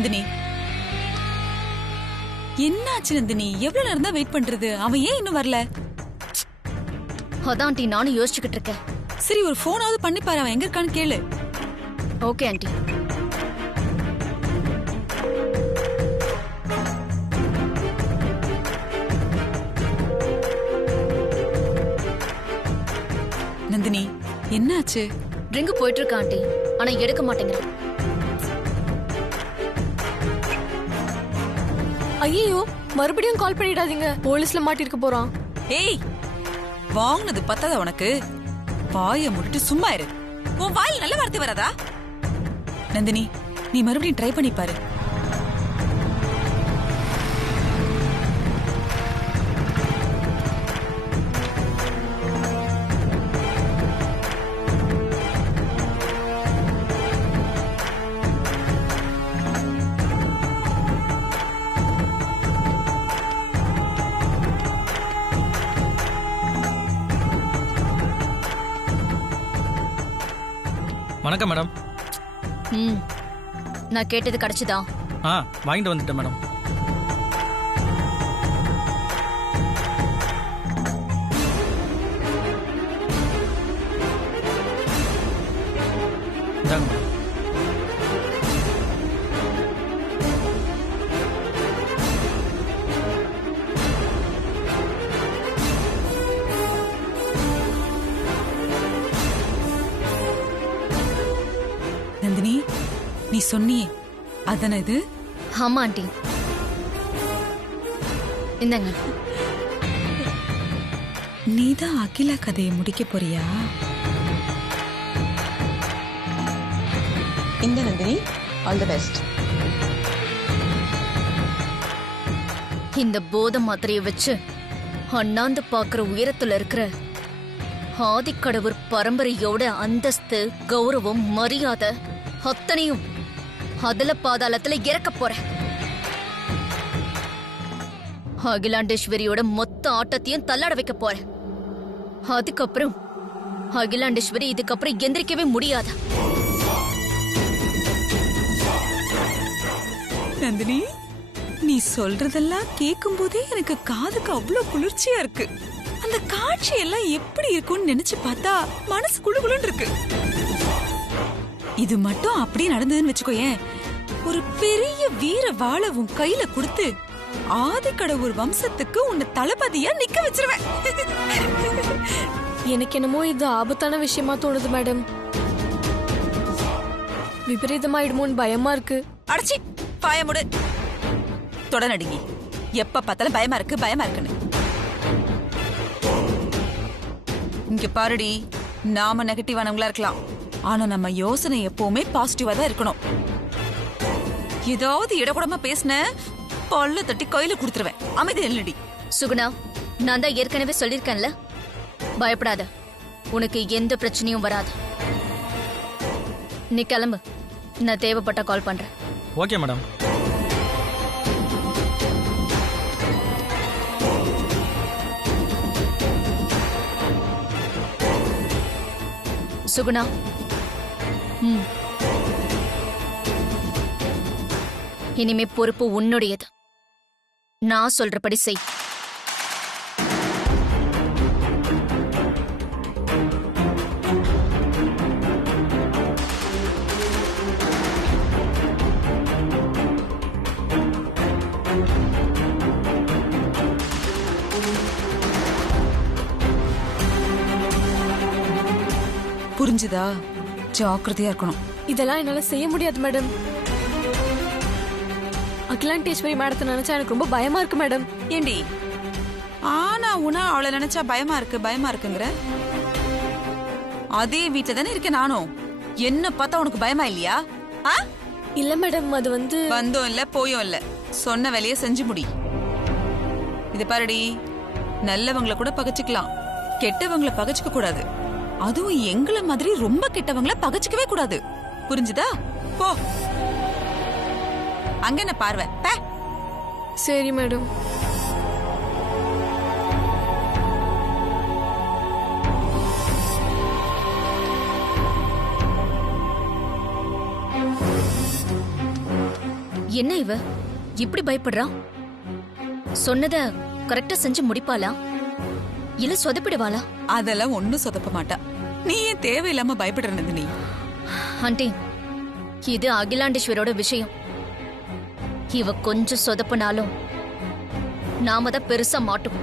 நந்தினி, என்னாச்சு நந்தினி? எவ்வளவு நேரம் தான் வெயிட் பண்றது? அவன் ஏன் இன்னும் வரல? அதான் ஆண்டி நானும் யோசிச்சுக்கிட்டு இருக்கேன். சரி, ஒரு போனாவது பண்ணி பாரு, அவன் எங்க இருக்கான்னு கேளு. Okay aunty. நந்தினி, என்னாச்சு? ரிங்கு போயிட்டு இருக்கா ஆண்டி, ஆனா எடுக்க மாட்டேங்கிறான். ஐயோ, மறுபடியும் கால் பண்ணிடாதீங்க, போலீஸ்ல மாட்டிருக்க போறான். ஏய், வாங்கினது பத்தாத உனக்கு? வாய முடிட்டு சும்மா இரு. உன் வாயில் நல்ல வார்த்தை வராதா? நந்தினி, நீ மறுபடியும் ட்ரை பண்ணி பாரு. வணக்கம் மேடம். நான் கேட்டது கிடைச்சதா? வாங்கிட்டு வந்துட்டேன் மேடம். இந்தாங்க மேடம். நந்தினி, நீ சொன்னியே அதானே இது? ஆமா ஆண்டி, இந்தாங்க. நீதான் அகிலா கதையை முடிக்க போறியா? இந்த நந்தினி, ஆல் தி பெஸ்ட். இந்த போத மாத்திரையை வச்சு அண்ணாந்து பாக்குற உயரத்துல இருக்கிற ஆதிக்கடவுர் பரம்பரையோட அந்தஸ்து, கௌரவம், மரியாதை அத்தனையும் அதுல பாதாளத்துல இறக்க போற. அகிலாண்டேஸ்வரியோட மொத்த ஆட்டத்தையும் தள்ளாட வைக்க போற. அதுக்கப்புறம் அகிலாண்டேஸ்வரி இதுக்கப்புறம் எந்திரிக்கவே முடியாத. நந்தினி, நீ சொல்றதெல்லாம் கேட்கும் போதே எனக்கு காதுக்கு அவ்வளவு குளிர்ச்சியா இருக்கு. அந்த காட்சி எல்லாம் எப்படி இருக்கும்னு நினைச்சு பார்த்தா மனசு குளுகுளுன்னு இருக்கு. இது மட்டும் அப்படியே நடந்ததுன்னு வச்சுக்கோயேன், ஒரு பெரிய வீர வாளை உன் கையில கொடுத்து ஆதிக்கடவுர் வம்சத்துக்கு உன்னை தளபதியா நிக்க வச்சிருவேன். எனக்கு என்னமோ இது ஆபத்தான விஷயமா தோணுது மேடம். விபரீதமாயிடுமோன்னு பயமா இருக்கு. அடச்சி பயமுடு. தொட நடுங்கி எப்ப பார்த்தாலும் பயமா இருக்கு பயமா இருக்குன்னு. இங்க பாருடி, நாம நெகட்டிவானவங்களா இருக்கலாம், ஆனா நம்ம யோசனை எப்பவுமே பாசிட்டிவா தான் இருக்கணும். ஏதாவது இடக்கூடமா பேசின பல்ல தட்டி கையில கொடுத்துருவேன். அமைதி இல்லடி. சுகுணா, நான் தான் ஏற்கனவே சொல்லிருக்கேன்ல, பயப்படாத, உனக்கு எந்த பிரச்சனையும் வராது. நீ கிளம்பு, நான் தேவைப்பட்ட கால் பண்றேன். Okay madam. சுகுணா, இனிமே பொறுப்பு உன்னுடையது. நான் சொல்றபடி செய். புரிஞ்சுதா? ஜாக்கிரதையா இருக்கணும். இதெல்லாம் என்னால செய்ய முடியாது மேடம். அகிலாண்டேஸ்வரி மேடத்தை நினைச்சா எனக்கு ரொம்ப பயமா இருக்கு மேடம். ஏண்டி ஆனா உனா அவளை நினைச்சா பயமா இருக்குங்கிற? அதே வீட்டுல தானே இருக்க நானும். என்ன பார்த்தா உனக்கு பயமா இல்லையா? இல்ல மேடம், அது வந்தோம் இல்ல போயும் இல்ல, சொன்ன வேலையை செஞ்சு முடி. இது பாருடி, நல்லவங்களை கூட பகச்சுக்கலாம், கெட்டவங்களை பகச்சுக்க கூடாது. அதுவும் எங்களை மாதிரி ரொம்ப கெட்டவங்கள பகச்சுக்கவே கூடாது. புரிஞ்சுதா? போ. அங்க என்ன பார்வை? சரி மேடம். என்ன இவ இப்படி பயப்படுறா? சொன்னத கரெக்டா செஞ்சு முடிப்பாளா இல்ல சொதப்பிடுவாளா? அதெல்லாம் ஒண்ணும் சொதப்ப மாட்டா. நீ ஏன் தேவையில்லாம பயப்படுற நந்தினி? ஆண்டி, இது அகிலாண்டேஸ்வரோட விஷயம். இவ கொஞ்சம் சொதப்பினாலும் நாம தான் பெருசா மாட்டோம்.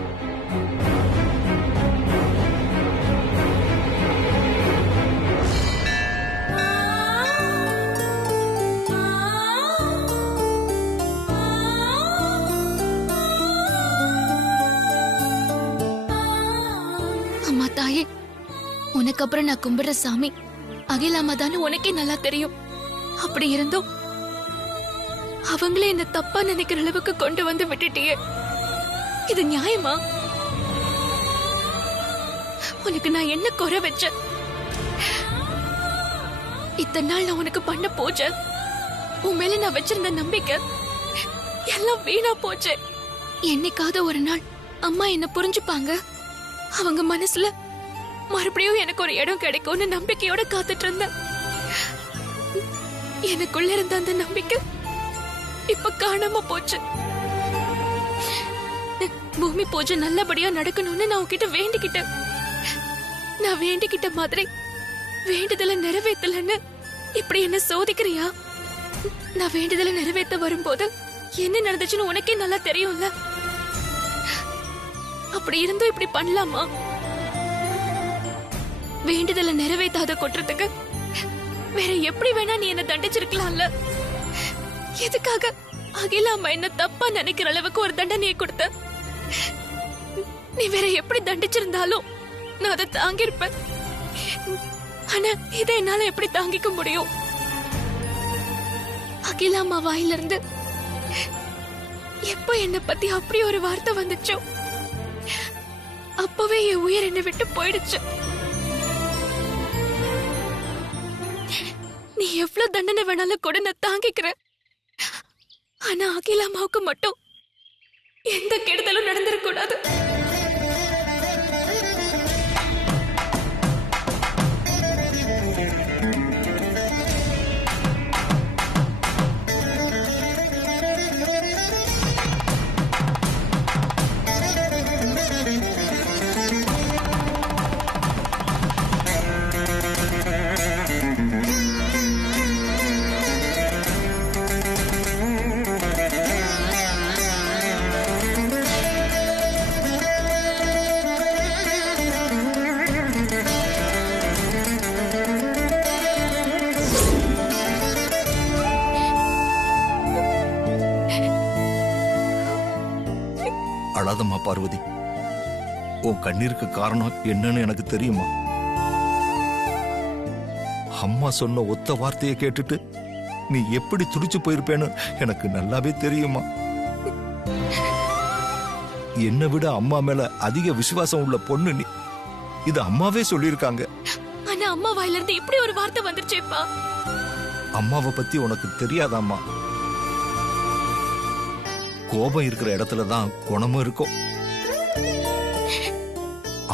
அம்மா தாயே, உனக்கு அப்புறம் நான் கும்பிடுற சாமி அகிலாமா தானே உனக்கே நல்லா தெரியும். அப்படி இருந்தும் அவங்களே என்ன தப்பா நினைக்கிற அளவுக்கு கொண்டு வந்து விட்டுட்டியே, இது நியாயமா? உனக்கு நான் என்ன குறை வச்சேன்? இத்தனை நாள் நான் உனக்கு பண்ண பூஜை, உன் மேல நான் வச்சிருந்த நம்பிக்கை எல்லாம் வீணா போச்சு. என்னைக்காவது ஒரு நாள் அம்மா என்ன புரிஞ்சுப்பாங்க, அவங்க மனசுல மறுபடியும் எனக்கு ஒரு இடம் கிடைக்கும்னு நம்பிக்கையோட காத்துட்டு இருந்தேன். எனக்குள்ள இருந்த அந்த நம்பிக்கை இப்ப காணாம போச்சு. பூமி பூஜை நல்லபடியா நடக்கணும்னு நான் உன்கிட்ட வேண்டிக்கிட்டேன். நான் வேண்டிக்கிட்ட மாதிரி வேண்டுதலை நிறைவேத்தலன்னு இப்படி என்ன சோதிக்கிறியா? நான் வேண்டுதலை நிறைவேற்ற வரும்போது என்ன நடந்துச்சுன்னு உனக்கே நல்லா தெரியும்ல. அப்படி இருந்தும் இப்படி பண்ணலாமா? வேண்டுதலை நிறைவேற்றாத கொட்டுறதுக்கு வேற எப்படி வேணா நீ என்ன தண்டிச்சிருக்கலாம்ல. எதுக்காக அகிலாமா என்ன தப்பா நினைக்கிற அளவுக்கு ஒரு தண்டனையை கொடுத்த? நீ வேற எப்படி தண்டிச்சிருந்தாலும் நான் அதை தாங்கியிருப்பேன். ஆனா இதை என்னால எப்படி தாங்கிக்க முடியும்? அகிலாமா வாயிலிருந்து எப்ப என்ன பத்தி அப்படி ஒரு வார்த்தை வந்துச்சோ அப்பவே என் உயிர் என்னை விட்டு போயிடுச்சு. நீ எவ்வளவு தண்டனை வேணாலும் கூட நான் தாங்கிக்கிறேன். ஆனா அகிலாமாவுக்கு மட்டும் எந்த கெடுதலும் நடந்துடக்கூடாது. அழாதம்மா பார்வதி, உன் கண்ணீருக்கு காரணம் என்னன்னு எனக்கு தெரியுமா? அம்மா சொன்ன ஒத்த வார்த்தையை கேட்டுட்டு நீ எப்படி துடிச்சு போயிருப்பேன்னு எனக்கு நல்லாவே தெரியுமா. என்னை விட அம்மா மேல அதிக விசுவாசம் உள்ள பொண்ணு நீ. இது அம்மாவே சொல்லியிருக்காங்க. ஆனா அம்மா வாயில இருந்து இப்படி ஒரு வார்த்தை வந்துருச்சேப்பா. அம்மாவை பத்தி உனக்கு தெரியாதாம்மா? கோபம் இருக்கிற இடத்துலதான் குணமும் இருக்கும்.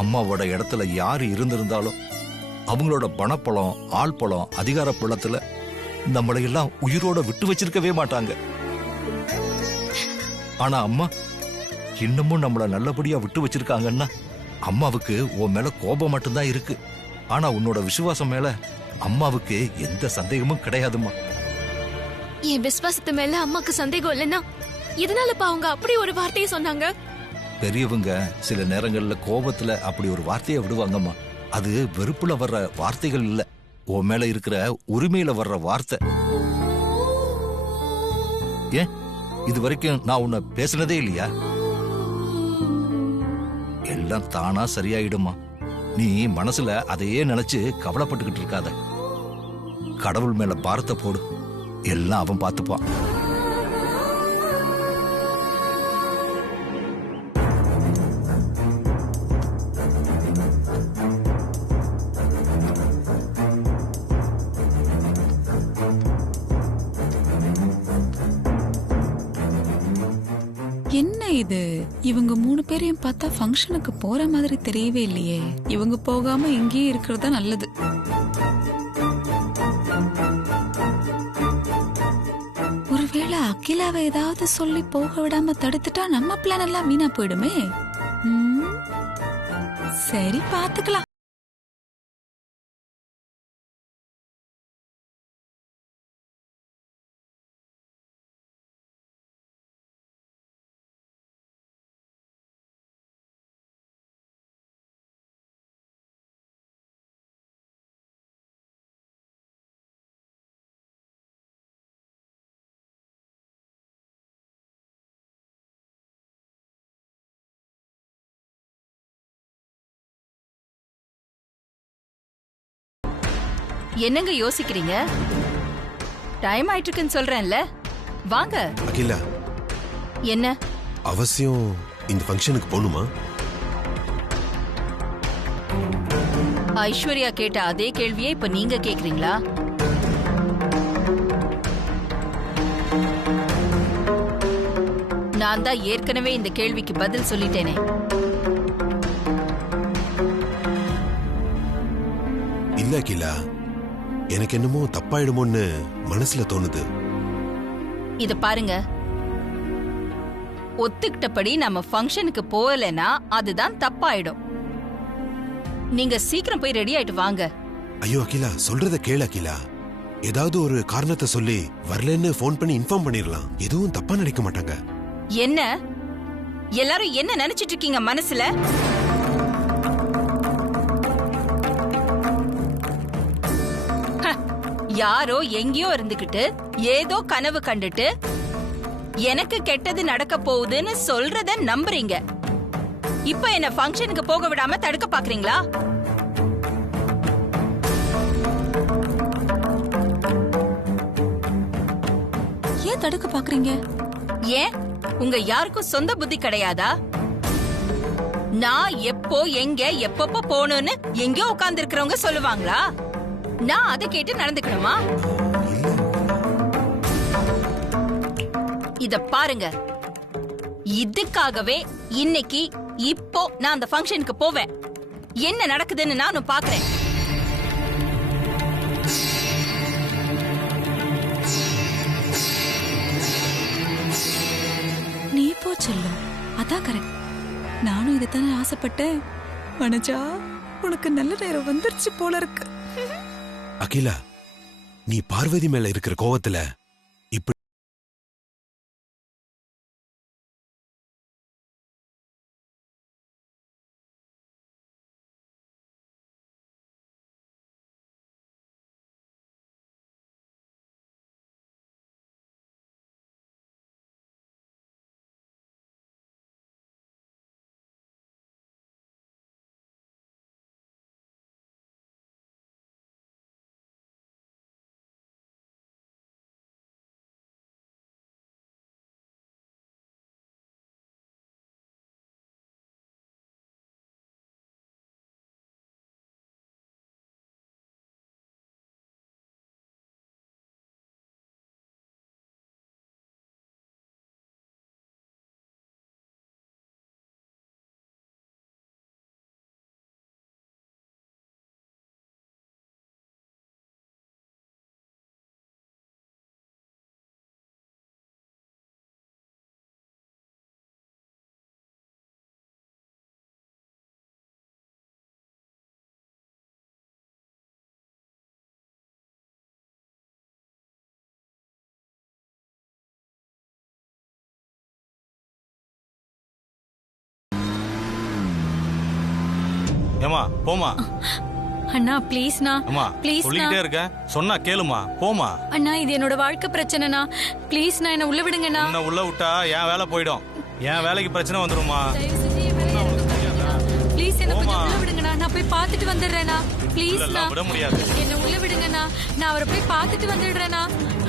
அம்மாவோட இடத்துல யாரு இருந்திருந்தாலும் அவங்களோட பணப்பழம், ஆள் பழம், அதிகார பழத்துல நம்மளை எல்லாம் உயிரோட விட்டு வச்சிருக்கவே மாட்டாங்க. ஆனா அம்மா இன்னமும் நம்மள நல்லபடியா விட்டு வச்சிருக்காங்கன்னா அம்மாவுக்கு உன் மேல கோபம் மட்டும்தான் இருக்கு. ஆனா உன்னோட விசுவாசம் மேல அம்மாவுக்கு எந்த சந்தேகமும் கிடையாதும்மா. என் விசுவாசத்து மேல அம்மாக்கு சந்தேகம் இல்லைன்னா இதனாலப்பா அவங்க அப்படி ஒரு வார்த்தையை சொன்னாங்க. பெரியவங்க சில நேரங்கள்ல கோபத்துல அப்படி ஒரு வார்த்தையை விடுவாங்கம்மா. அது வெறுப்புல வர்ற வார்த்தைகள் இல்ல, உன் மேல இருக்கிற உரிமையில வர்ற வார்த்தை. ஏன் இது வரைக்கும் நான் உன்னை பேசினதே இல்லையா? எல்லாம் தானா சரியாயிடுமா. நீ மனசுல அதையே நினைச்சு கவலைப்பட்டுக்கிட்டு இருக்காத. கடவுள் மேல பாரத்தை போடு, எல்லாம் அவன் பார்த்துப்பான். என்ன இது, இவங்க 3 பேரையும் பார்த்தா ஃபங்க்ஷனுக்கு போற மாதிரி தெரியவே இல்லையே. இவங்க போகாம இங்கேயே இருக்கிறதா நல்லது. ஒருவேளை அகிலாவை ஏதாவது சொல்லி போக விடாம தடுத்துட்டா நம்ம பிளான் எல்லாம் வீணா போயிடுமே. சரி பாத்துக்கலாம். என்னங்க யோசிக்கிறீங்க? டைம் ஆயிட்டு இருக்குன்னு சொல்றேன்ல, வாங்க. அகிலா, என்ன அவசியம் இந்த ஃபங்க்ஷனுக்கு போகணுமா? ஐஸ்வர்யா கேட்ட அதே கேள்வியே இப்ப நீங்க கேக்குறீங்களா? நான் தான் ஏற்கனவே இந்த கேள்விக்கு பதில் சொல்லிட்டேனே. இல்ல அகிலா, எனக்கு என்னமோ தப்பாயிடுமோன்னு மனசுல தோணுது. இத பாருங்க, ஒத்துக்கிட்டபடி நம்ம ஃபங்க்ஷனுக்கு போகலனா அதுதான் தப்பாயிடும். நீங்க சீக்கிரம் போய் ரெடி ஆயிட்டு வாங்க. ஐயோ அகிலா, சொல்றத கேளு அகிலா. ஏதாவது ஒரு காரணத்தை சொல்லி வரலன்னு ஃபோன் பண்ணி இன்ஃபார்ம் பண்ணிரலாம். எதுவும் தப்பா நினைக்க மாட்டாங்க. என்ன எல்லாரும் என்ன நினைச்சிட்டு இருக்கீங்க மனசுல? யாரோ எங்கேயோ இருந்துகிட்டு ஏதோ கனவு கண்டுட்டு எனக்கு கெட்டது நடக்க போகுதுன்னு சொல்றத நம்புறீங்க. இப்ப என்ன ஃபங்க்ஷனுக்கு போக விடாம தடுக்க பாக்குறீங்களா? ஏன் தடுக்க பாக்குறீங்க? ஏன் உங்க யாருக்கும் சொந்த புத்தி கிடையாதா? நான் எப்போ எங்க எப்பப்போ போகணும்னு எங்கேயோ உட்கார்ந்து இருக்கிறவங்க சொல்லுவாங்களா? நான் அதை கேட்டு நடந்துக்கணுமா? இத பாருங்க, இதுக்காகவே இன்னைக்கு இப்போ நான் அந்த ஃபங்க்ஷனுக்கு போவேன். என்ன நடக்குதுன்னு நானும் பாக்குறேன். நீ போ செல்லும், அதான் கரெக்ட். நானும் இதைத்தானே ஆசைப்பட்டேன். வனஜா, உனக்கு நல்ல நேரம் வந்துருச்சு போல இருக்கு. அகிலா, நீ பார்வதி மேல இருக்கிற கோவத்துல இப்படி ஏமா போமா. அண்ணா ப்ளீஸ்ண்ணா, அம்மா ப்ளீஸ் சொல்லிட்டே இருக்க, சொன்னா கேளுமா, போமா. அண்ணா இது என்னோட வாழ்க்கை பிரச்சனைண்ணா, ப்ளீஸ்ண்ணா என்ன உள்ள விடுங்கண்ணா. உன்னை உள்ள விட்டா என் வேலை போயிடும், என் வேலைக்கு பிரச்சனை வந்துருமா. ப்ளீஸ் என்ன கொஞ்சம் உள்ள விடுங்கண்ணா, நான் போய் பார்த்துட்டு வந்துடுறேண்ணா. ப்ளீஸ்ண்ணா விட முடியாது, என்ன உள்ள விடுங்கண்ணா, நான் அவரை போய் பார்த்துட்டு வந்துடுறேண்ணா.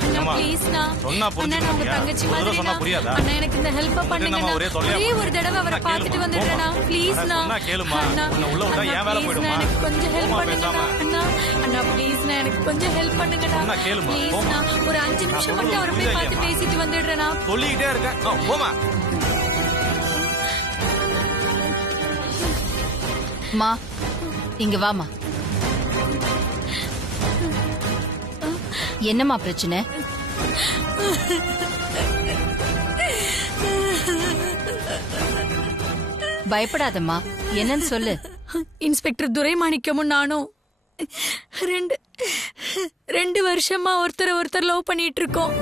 அண்ணா ப்ளீஸ்ண்ணா, சொன்னா அண்ணா நான் உங்க தங்கச்சி மாதிரிண்ணா. அண்ணா எனக்கு இந்த ஹெல்ப் பண்ணுங்கண்ணா, ஒரே ஒரு தடவை அவரை பார்த்துட்டு வந்துடுறேண்ணா. ப்ளீஸ்ண்ணா கேளுமா, உன்னை உள்ள விட்டா என் வேலை போயிடுமா. எனக்கு கொஞ்சம் ஹெல்ப் பண்ணுங்கண்ணா. அண்ணா அண்ணா ப்ளீஸ்ண்ணா எனக்கு கொஞ்சம் ஹெல்ப் பண்ணுங்கண்ணா. ப்ளீஸ்ண்ணா ஒரு 5 நிமிஷம் மட்டும் அவரை போய் பார்த்து பேசிட்டு வந்துடுறேண்ணா. சொல்லிக்கிட்டே இருக்கேன், போமா. மா இங்க வாமா. என்னம்மா பிரச்சனை? பயப்படாதம்மா, என்னன்னு சொல்லு. இன்ஸ்பெக்டர் துரைமாணிக்கமும் நானும் ரெண்டு வருஷமா ஒருத்தர் லவ் பண்ணிட்டு இருக்கோம்.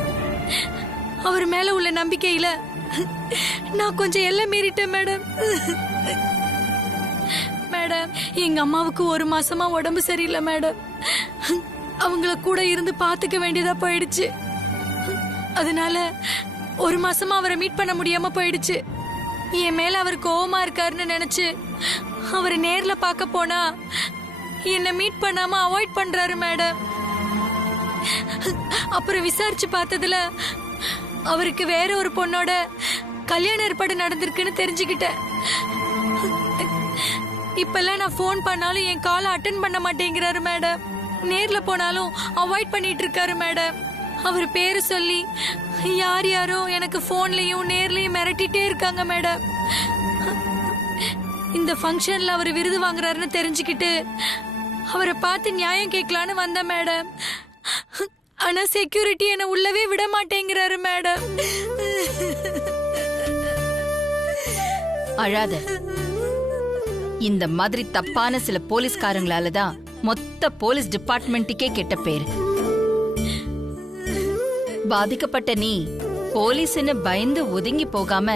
அவர் மேல உள்ள நம்பிக்கையில நான் கொஞ்சம் எல்லாம் மீறிட்டேன் மேடம். மேடம், எங்க அம்மாவுக்கு 1 மாசமா உடம்பு சரியில்லை மேடம். அவங்கள கூட இருந்து பாத்துக்க வேண்டியதா போயிடுச்சு. அதனால 1 மாசமா அவரை மீட் பண்ண முடியாம போயிடுச்சு. என் மேல அவர் கோவமா இருக்காருன்னு நினைச்சு அவரை நேர்ல பார்க்க போனா என்ன மீட் பண்ணாம அவாய்ட் பண்றாரு மேடம். அப்புறம் விசாரிச்சு பார்த்ததுல அவருக்கு வேற ஒரு பொண்ணோட கல்யாண ஏற்பாடு நடந்திருக்குன்னு தெரிஞ்சுக்கிட்டேன். இப்பெல்லாம் நான் போன் பண்ணாலும் என் காலை அட்டென்ட் பண்ண மாட்டேங்கிறாரு மேடம். நேர்ல போனாலும் அவாய்ட் பண்ணிட்டு இருக்காரு மேடம். அவர் பேரு சொல்லி யார் யாரோ எனக்கு போன்லயும் நேர்லயும் மிரட்டிட்டே இருக்காங்க மேடம். இந்த ஃபங்க்ஷன்ல அவர் விருது வாங்குறாருன்னு தெரிஞ்சுக்கிட்டு அவரை பார்த்து நியாயம் கேட்கலான்னு வந்தேன் மேடம். ஆனா செக்யூரிட்டி என்ன உள்ளவே விட மாட்டேங்கிறாரு மேடம். அழாத. இந்த மாதிரி தப்பான சில போலீஸ்காரங்களாலதான் மொத்த போலீஸ் டிபார்ட்மெண்ட்டுக்கே கெட்ட பேரு. பாதிக்கப்பட்ட நீ போலீஸ்னு பயந்து ஒதுங்கி போகாம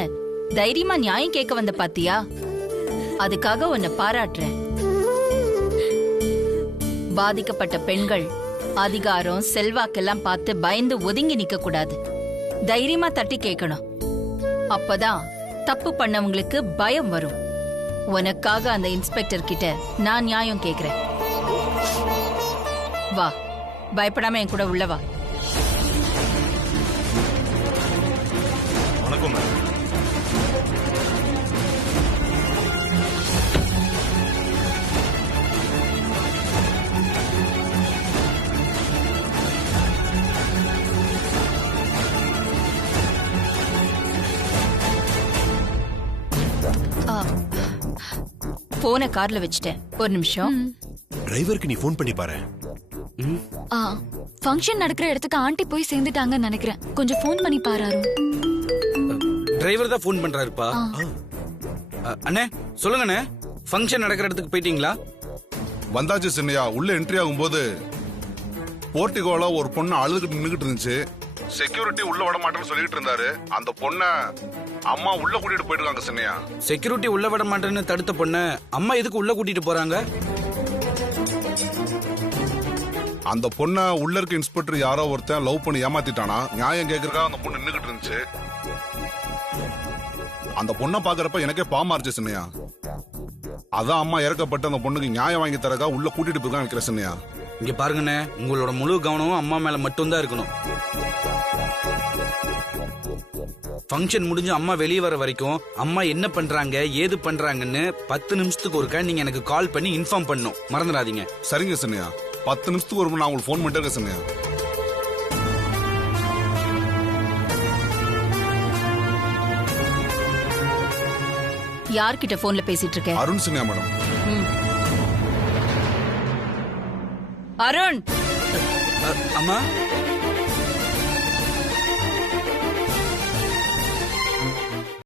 தைரியமா நியாயம் கேட்க வந்த பாத்தியா? அதுக்காக உன்னை பாராட்டுறேன். பாதிக்கப்பட்ட பெண்கள் அதிகாரம் செல்வாக்கெல்லாம் பார்த்து பயந்து ஒதுங்கி நிக்க கூடாது. தைரியமா தட்டி கேட்கணும். அப்பதான் தப்பு பண்ணவங்களுக்கு பயம் வரும். உனக்காக அந்த இன்ஸ்பெக்டர் கிட்ட நான் நியாயம் கேக்குறேன். வா, பயப்படாம என் கூட உள்ள வா. வணக்கம் மேடம். போனை கார்ல வச்சுட்டேன். ஒரு நிமிஷம். டிரைவருக்கு நீ ஃபோன் பண்ணி பாரு. ஃபங்க்ஷன் நடக்கிற இடத்துக்கு ஆண்டி போய் சேர்ந்துட்டாங்கன்னு நினைக்கிறேன். கொஞ்சம் ஃபோன் பண்ணி பாரு. டிரைவர் தான் ஃபோன் பண்றாருப்பா. அண்ணே சொல்லுங்கண்ணே, ஃபங்க்ஷன் நடக்கிற இடத்துக்கு போயிட்டீங்களா? வந்தாச்சு சின்னையா. உள்ள என்ட்ரி ஆகும்போது போர்ட்டிகோல ஒரு பொண்ணு அழுதுகிட்டு நின்னுகிட்டு இருந்துச்சு. செக்யூரிட்டி உள்ள விட மாட்டேன்னு சொல்லிட்டு இருந்தாரு. அந்த பொண்ண அம்மா உள்ள கூட்டிட்டு போயிடுவாங்க சின்னையா. செக்யூரிட்டி உள்ள விட மாட்டேன்னு தடுத்த பொண்ணு அம்மா எதுக்கு உள்ள கூட்டிட்டு போறாங்க? அந்த பொண்ண உள்ள இருக்க இன்ஸ்பெக்டர் யாரோ ஒருத்தன் லவ் பண்ணி ஏமாத்திட்டானா. நியாயம் கேக்குறதுக்காக அந்த பொண்ணு நின்னுகிட்டு இருந்துச்சு. அந்த பொண்ணை பாக்குறப்ப எனக்கே பாமாருச்சு சின்னையா. அதான் அம்மா இறக்கப்பட்டு அந்த பொண்ணுக்கு நியாயம் வாங்கி தரக்கா உள்ள கூட்டிட்டு போயிருக்காங்க நினைக்கிறேன் சின்னையா. இங்க பாருங்கண்ணே, உங்களோட முழு கவனமும் அம்மா மேல மட்டும்தான் இருக்கணும். ஃபங்க்ஷன் முடிஞ்சு அம்மா வெளியே வர வரைக்கும் அம்மா என்ன பண்றாங்க ஏது பண்றாங்கன்னு 10 நிமிஷத்துக்கு ஒருக்கா நீங்க எனக்கு கால் பண்ணி இன்ஃபார்ம் பண்ணணும். மறந்துடாதீங்க. சரிங்க சின்னையா. 10 நிமிஷத்துக்கு ஒரு நான் உங்களுக்கு ஃபோன் பண்ணிட்டே இருக்கேன் சின்னையா. யார்கிட்ட போன்ல பேசிட்டு இருக்க? அருண் சின்னையா மேடம். அருண், அம்மா